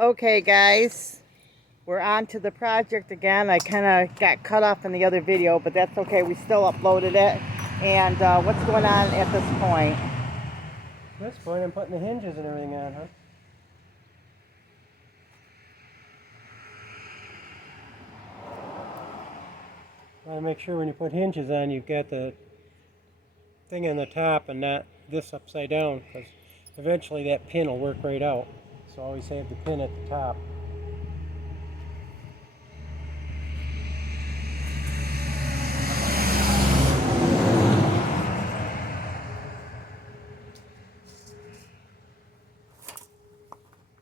Okay guys, we're on to the project again. I kind of got cut off in the other video, but that's okay. We still uploaded it. And what's going on at this point? At this point, I'm putting the hinges and everything on, huh? Want to make sure when you put hinges on, you've got the thing on the top and not this upside down, because eventually that pin will work right out. So always have the pin at the top.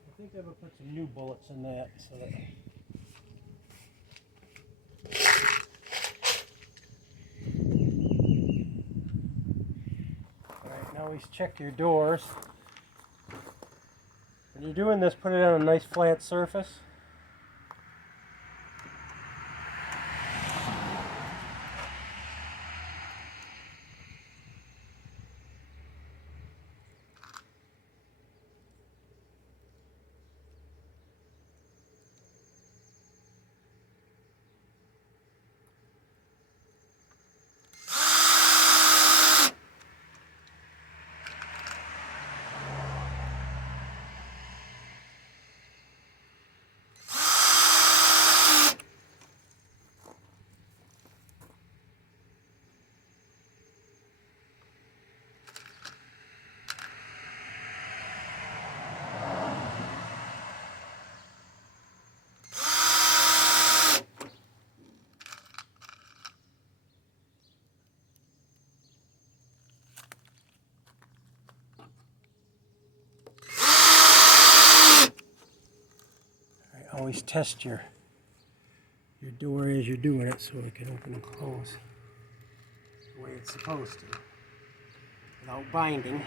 I think I'm going to put some new bullets in that so that Alright, now we check your doors. When you're doing this, put it on a nice flat surface. Always test your door as you're doing it so it can open and close the way it's supposed to without binding.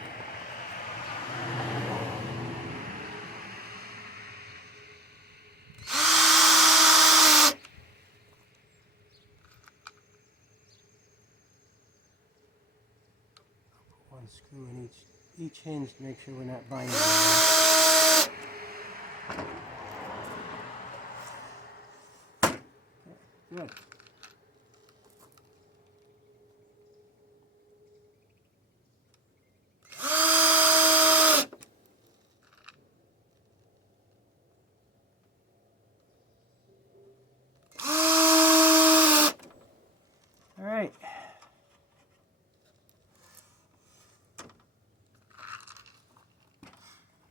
Put one screw in each hinge to make sure we're not binding. Good. All right.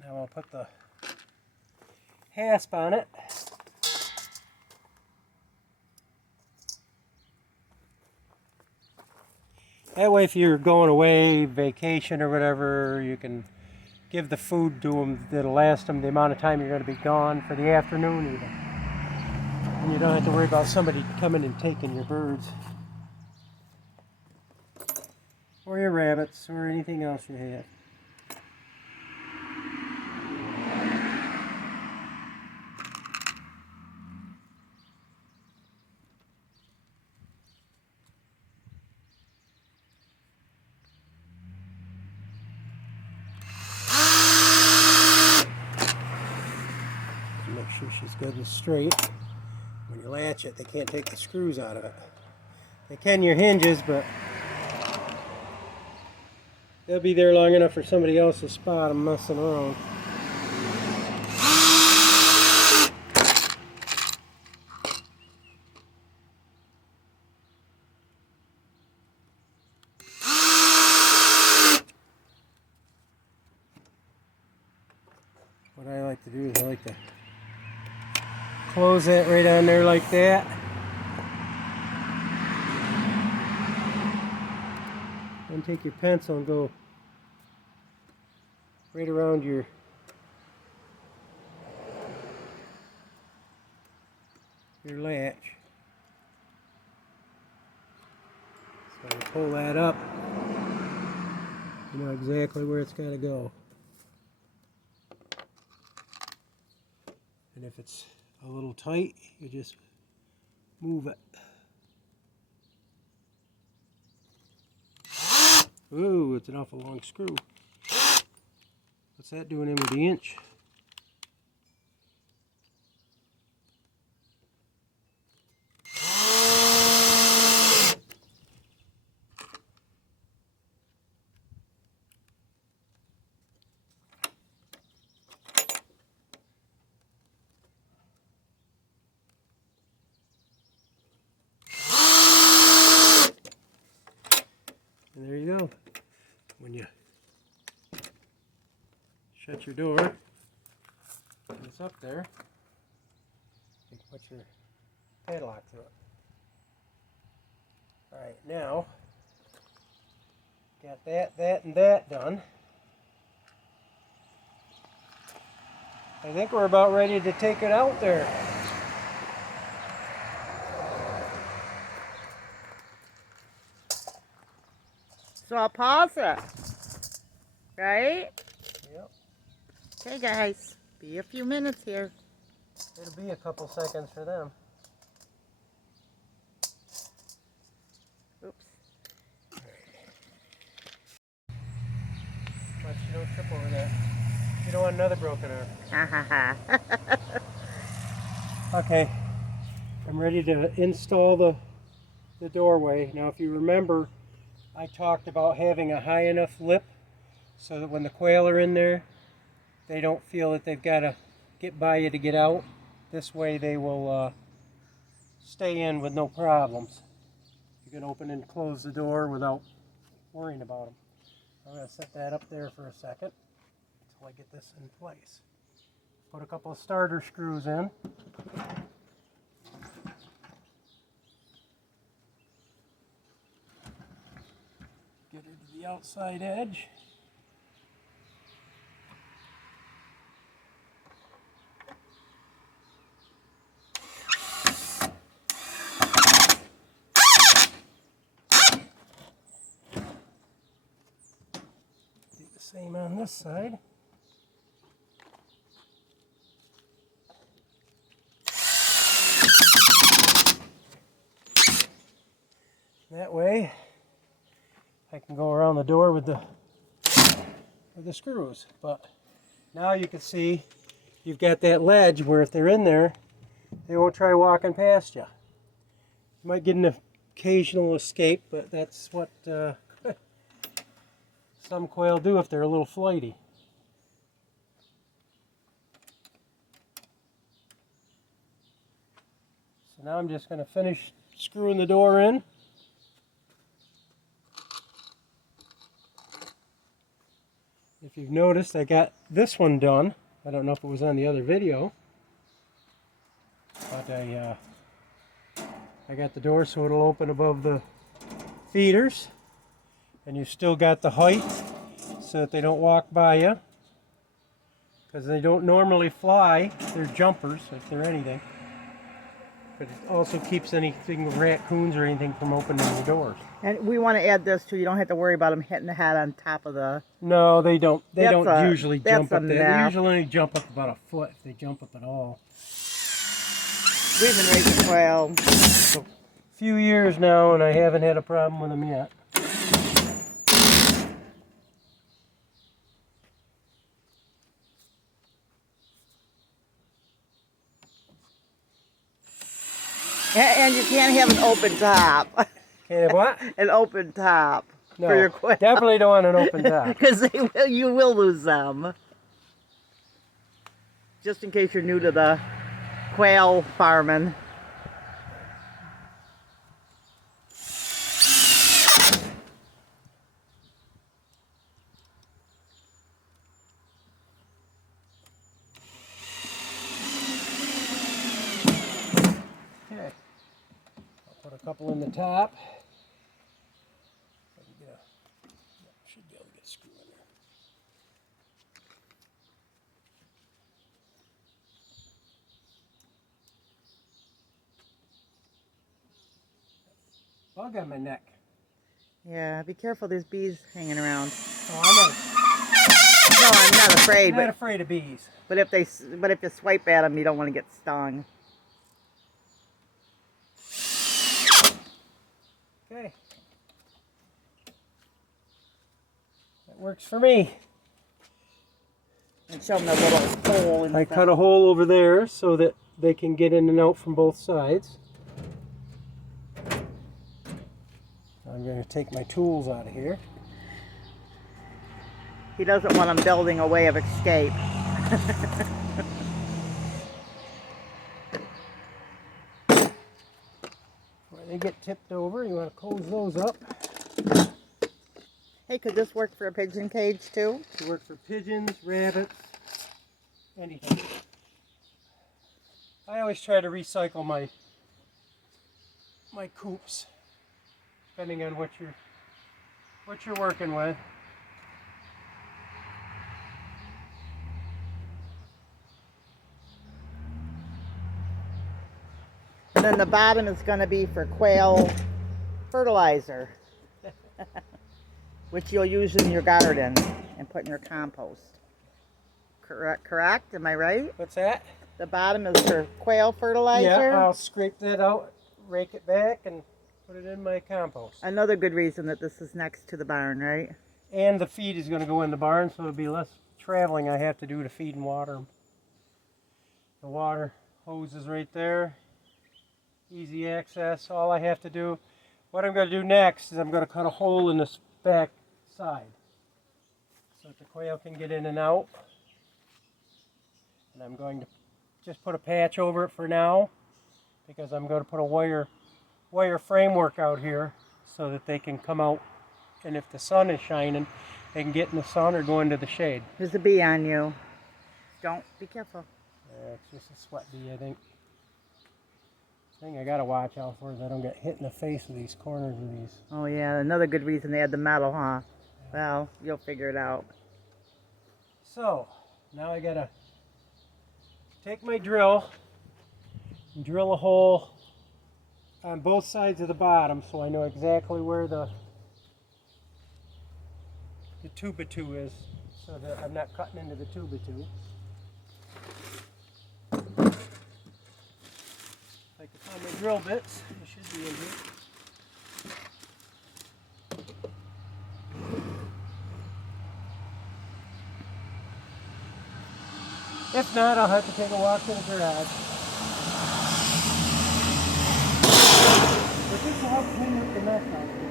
Now I'll put the hasp on it. That way, if you're going away, vacation or whatever, you can give the food to them that'll last them the amount of time you're going to be gone for the afternoon even. And you don't have to worry about somebody coming and taking your birds. Or your rabbits, or anything else you have. Make sure she's good and straight. When you latch it, they can't take the screws out of it. They can your hinges, but they'll be there long enough for somebody else to spot them messing around. What I like to do is I like to close that right on there like that. Then take your pencil and go right around your latch. So you pull that up, you know exactly where it's got to go. And if it's a little tight, you just move it. Ooh, it's an awful long screw. What's that doing in with the inch? Shut your door. It's up there. You can put your padlock through it. Alright, now, got that, and that done. I think we're about ready to take it out there. So I'll pause it. Right? Yep. Okay, guys. Be a few minutes here. It'll be a couple seconds for them. Oops. Watch you don't trip over that. You don't want another broken arm. Ha ha ha. Okay. I'm ready to install the doorway. Now if you remember, I talked about having a high enough lip so that when the quail are in there, they don't feel that they've got to get by you to get out. This way they will stay in with no problems. You can open and close the door without worrying about them. I'm going to set that up there for a second until I get this in place. Put a couple of starter screws in. Get it to the outside edge. Do the same on this side. That way I can go around the door with the screws. But now you can see you've got that ledge where if they're in there, they won't try walking past you. You might get an occasional escape, but that's what some quail do if they're a little flighty. So now I'm just going to finish screwing the door in. If you've noticed, I got this one done. I don't know if it was on the other video, but I got the door so it'll open above the feeders, and you still got the height so that they don't walk by you, because they don't normally fly. They're jumpers if they're anything, but it also keeps anything, raccoons or anything, from opening the doors. And we want to add this too. You don't have to worry about them hitting the head on top of the... No, they don't. They That's don't usually jump up there. They myth. usually only jump up about a foot if they jump up at all. We've been raising quail A few years now, and I haven't had a problem with them yet. and you can't have an open top. Can't have what? An open top No, for your quail. definitely don't want an open top. Because you will lose them. Just in case you're new to the quail farming. Okay, I'll put a couple in the top. Should be able to get a screw in there. Bug on my neck. Yeah, be careful. There's bees hanging around. Oh, I'm not. No, I'm not afraid. I'm not afraid of bees. But if you swipe at them, you don't want to get stung. Okay. That works for me. And show them the little hole in the I cut a hole over there so that they can get in and out from both sides. I'm going to take my tools out of here. He doesn't want them building a way of escape. When they get tipped over, you want to close those up. Hey, could this work for a pigeon cage too? It works for pigeons, rabbits, anything. I always try to recycle my coops, depending on what you're working with. And then the bottom is going to be for quail fertilizer, which you'll use in your garden and put in your compost. Correct? Am I right? What's that? The bottom is for quail fertilizer? Yeah, I'll scrape that out, rake it back, and put it in my compost. Another good reason that this is next to the barn, right? And the feed is going to go in the barn, so it'll be less traveling I have to do to feed and water them. The water hose is right there. Easy access. All I have to do, what I'm going to do next is I'm going to cut a hole in this back side so that the quail can get in and out. And I'm going to just put a patch over it for now because I'm going to put a wire framework out here so that they can come out, and if the sun is shining, they can get in the sun or go into the shade. There's a bee on you. Don't. Be careful. It's just a sweat bee, I think. Thing I gotta watch out for is I don't get hit in the face with these corners of these. Oh yeah, another good reason they had the metal, huh? Well, you'll figure it out. So, now I gotta take my drill and drill a hole on both sides of the bottom so I know exactly where the 2x2 is, so that I'm not cutting into the 2x2. I can find my drill bits. They should be in here. If not, I'll have to take a walk to the garage. But this will help clean up the mess out here.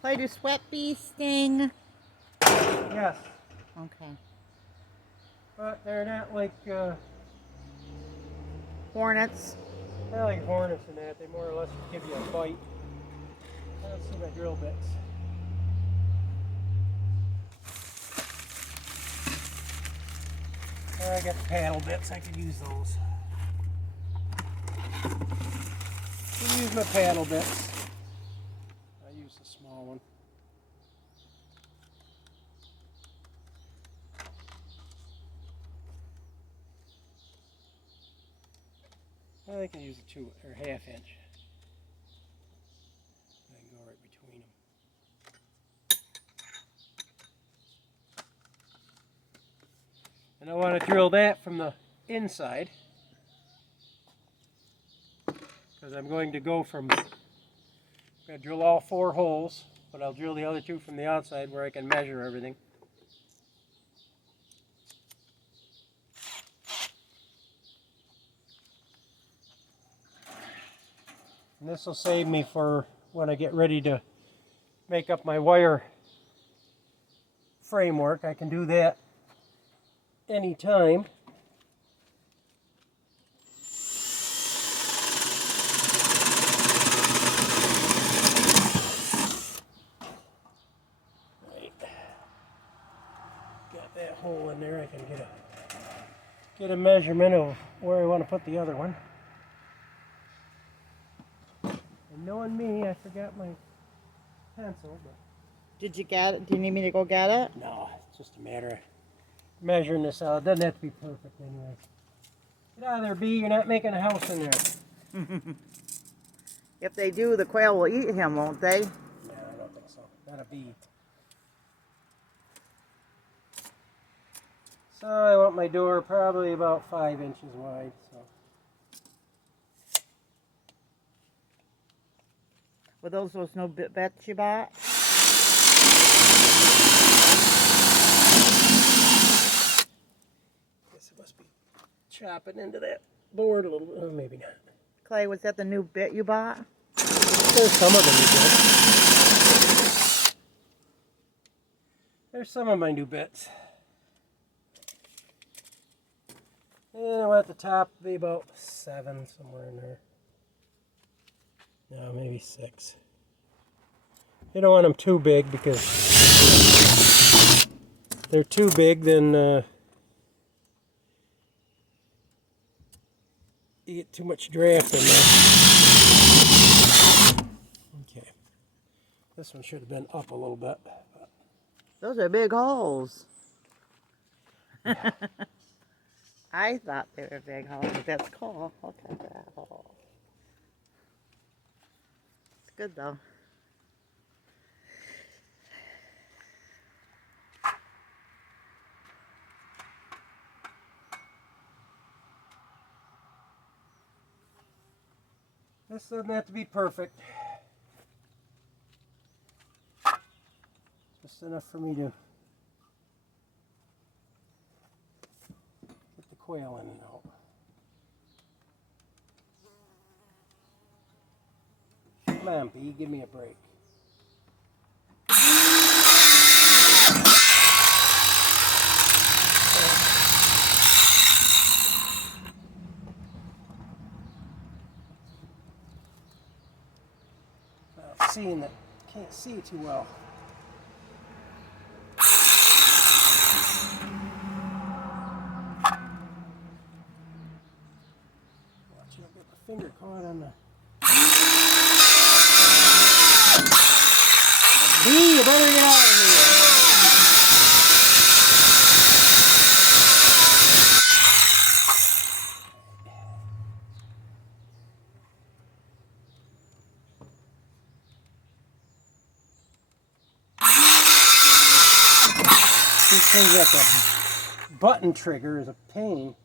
Clay, do sweat bees sting? Yes, Okay. but they're not like Hornets? they're like hornets and that. They more or less give you a bite. I don't see my drill bits. I got the paddle bits. I could use those. I use my paddle bits. I use the small one. I can use a 2 or ½ inch. I can go right between them. And I want to drill that from the inside because I'm going to go from, I'm going to drill all 4 holes, but I'll drill the other 2 from the outside where I can measure everything. And this will save me for when I get ready to make up my wire framework. I can do that anytime. Right. Got that hole in there. I can get a measurement of where I want to put the other one. And knowing me, I forgot my pencil, but Did you get it? Do you need me to go get it? no, it's just a matter of measuring this out. It doesn't have to be perfect anyway. Get out of there, bee. You're not making a house in there. If they do, the quail will eat him, won't they? No, I don't think so. Not a bee. So I want my door probably about 5 inches wide. So Were those no bets you bought? guess it must be chopping into that board a little bit. Oh, maybe not. Clay, was that the new bit you bought? There's some of them you get. There's some of my new bits. And I want the top to be about 7, somewhere in there. No, maybe 6. You don't want them too big because if they're too big, then you get too much draft in there. Okay. This one should have been up a little bit. Those are big holes. I thought they were big holes, but that's cool. Look at that hole. It's good though. This doesn't have to be perfect. Just enough for me to get the quail in and out. Come on, Bee, give me a break. Seeing that, can't see too well. Watch, you don't get my finger caught on the. Bee, you better get out of here. These things like a button trigger is a pain.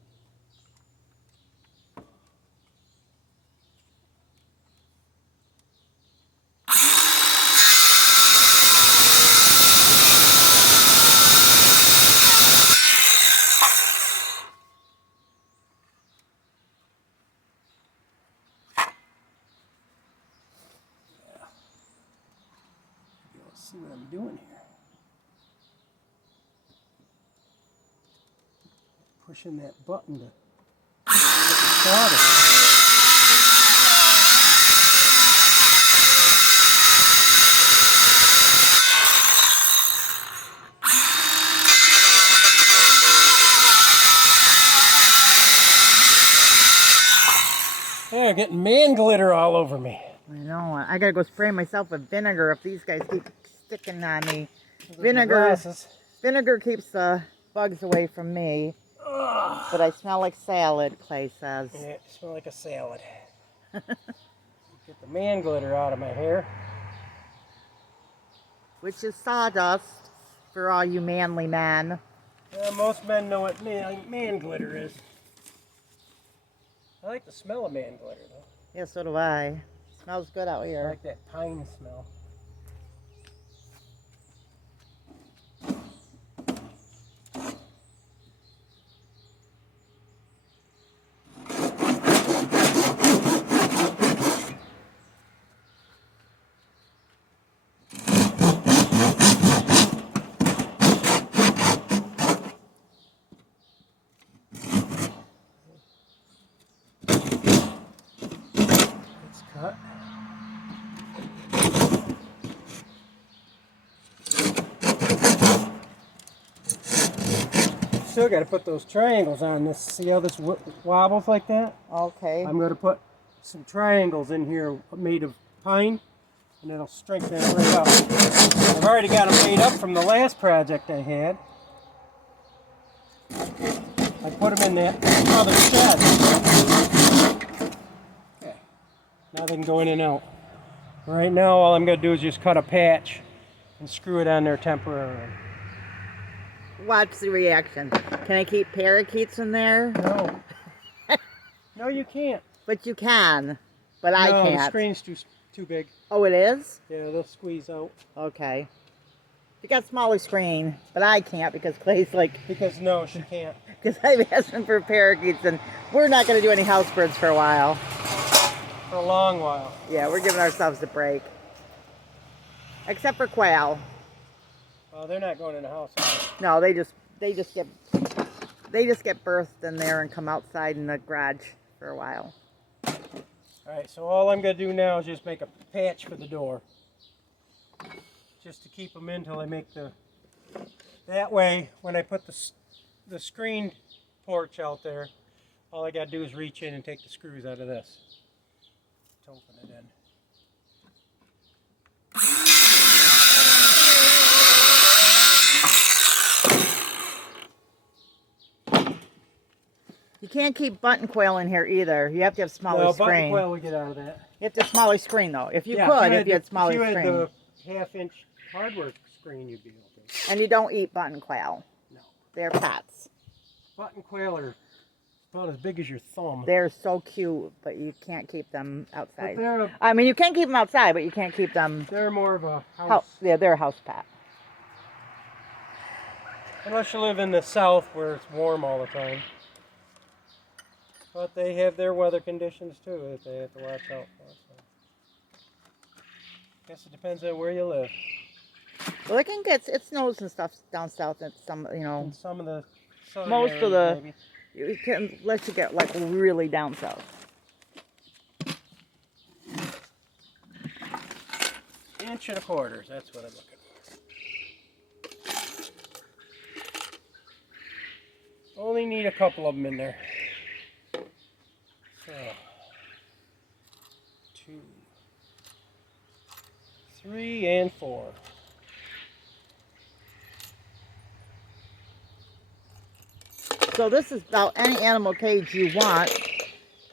Let's see what I'm doing here. Pushing that button to get the started. They're getting man glitter all over me. I know. I gotta go spray myself with vinegar if these guys keep sticking on me. Vinegar keeps the bugs away from me. Ugh. But I smell like salad, Clay says. Yeah, you smell like a salad. Get the man glitter out of my hair. Which is sawdust for all you manly men. Most men know what man glitter is. I like the smell of man glitter though. Yeah, so do I. Smells good out here. I like that pine smell. Cut. Still got to put those triangles on this. See how this wobbles like that? Okay. I'm going to put some triangles in here made of pine, and it'll strengthen it right up. I've already got them made up from the last project I had. I put them in that other shed. Okay. Now they can go in and out. Right now, all I'm going to do is just cut a patch and screw it on there temporarily. Watch the reaction. Can I keep parakeets in there? No. No, you can't. But you can. But I can't. No, the screen's too big. Oh, it is? Yeah, they'll squeeze out. Okay. You got smaller screen, but I can't because Clay's like... Because no, she can't. Because I've asked him for parakeets, and we're not going to do any house birds for a while. For a long while. Yeah, we're giving ourselves a break. Except for quail. Oh, they're not going in the house. No, they just get birthed in there and come outside in the garage for a while. Alright, so all I'm going to do now is just make a patch for the door. Just to keep them in until I make the... That way, when I put the screened porch out there, all I got to do is reach in and take the screws out of this to open it in. You can't keep button quail in here either. You have to have smaller No, screen. button quail will get out of that. You have to have smaller screen though. If you Yeah, could, if you had smaller if you screen. had the half-inch hardware screen, you'd be okay. And you don't eat button quail. No. They're pets. Button quail are about as big as your thumb. They're so cute, but you can't keep them outside. But I mean, you can keep them outside, but you can't keep them... they're more of a house... Yeah, they're a house pet. Unless you live in the south where it's warm all the time. But they have their weather conditions too that they have to watch out for. So. Guess it depends on where you live. Well, it can get... It snows and stuff down south and some, you know... In some of the southern Most areas, of the... maybe. You can, unless you get like really down south. Inch and a quarter, that's what I'm looking for. Only need a couple of them in there. So, 2, 3, and 4. So this is about any animal cage you want.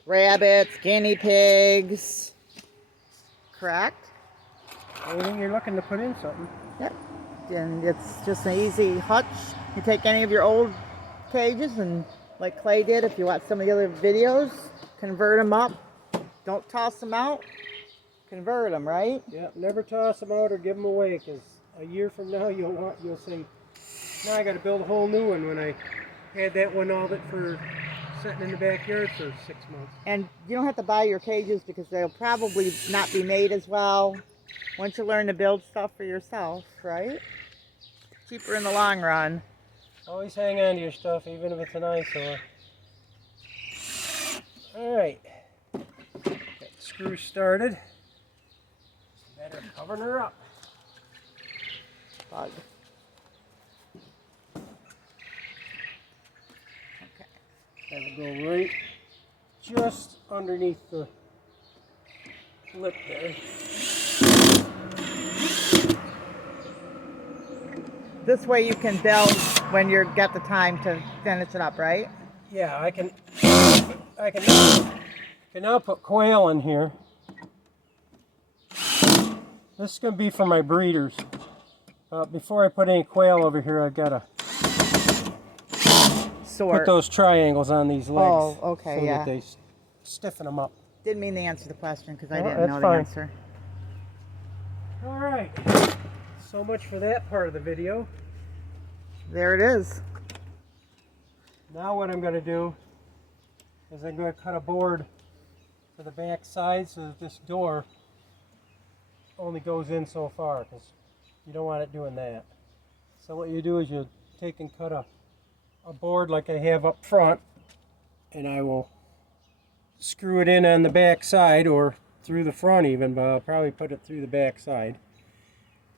Rabbits, guinea pigs. Correct? Anything you're looking to put in something. Yep. And it's just an easy hutch. You take any of your old cages and like Clay did, if you watch some of the other videos, convert them up. Don't toss them out. Convert them, right? Yeah, never toss them out or give them away, because a year from now you'll say, now I got to build a whole new one when I had that one all but for sitting in the backyard for 6 months. And you don't have to buy your cages because they'll probably not be made as well once you learn to build stuff for yourself, right? Cheaper in the long run. Always hang on to your stuff, even if it's an eyesore. Alright. Got the screw started. Better cover her up. Bug. Have it go right just underneath the lip there. This way you can build when you get the time to finish it up, right? Yeah, I can now put quail in here. This is going to be for my breeders. Before I put any quail over here, I've got to put those triangles on these legs. Oh, okay, so yeah. that they stiffen them up. Didn't mean to answer the question because I No, didn't know the fine. answer. All right. So much for that part of the video. There it is. Now what I'm going to do is I'm going to cut a board for the back side so that this door only goes in so far, because you don't want it doing that. So what you do is you take and cut a board like I have up front, and I will screw it in on the back side or through the front even, but I'll probably put it through the back side.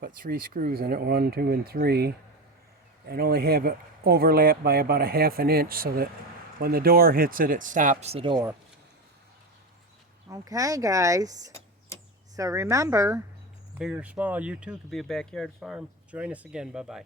Put 3 screws in it, 1, 2, and 3, and only have it overlap by about a ½ an inch so that when the door hits it, it stops the door. Okay, guys. So remember, Big or small, you too could be a backyard farm. Join us again. Bye-bye.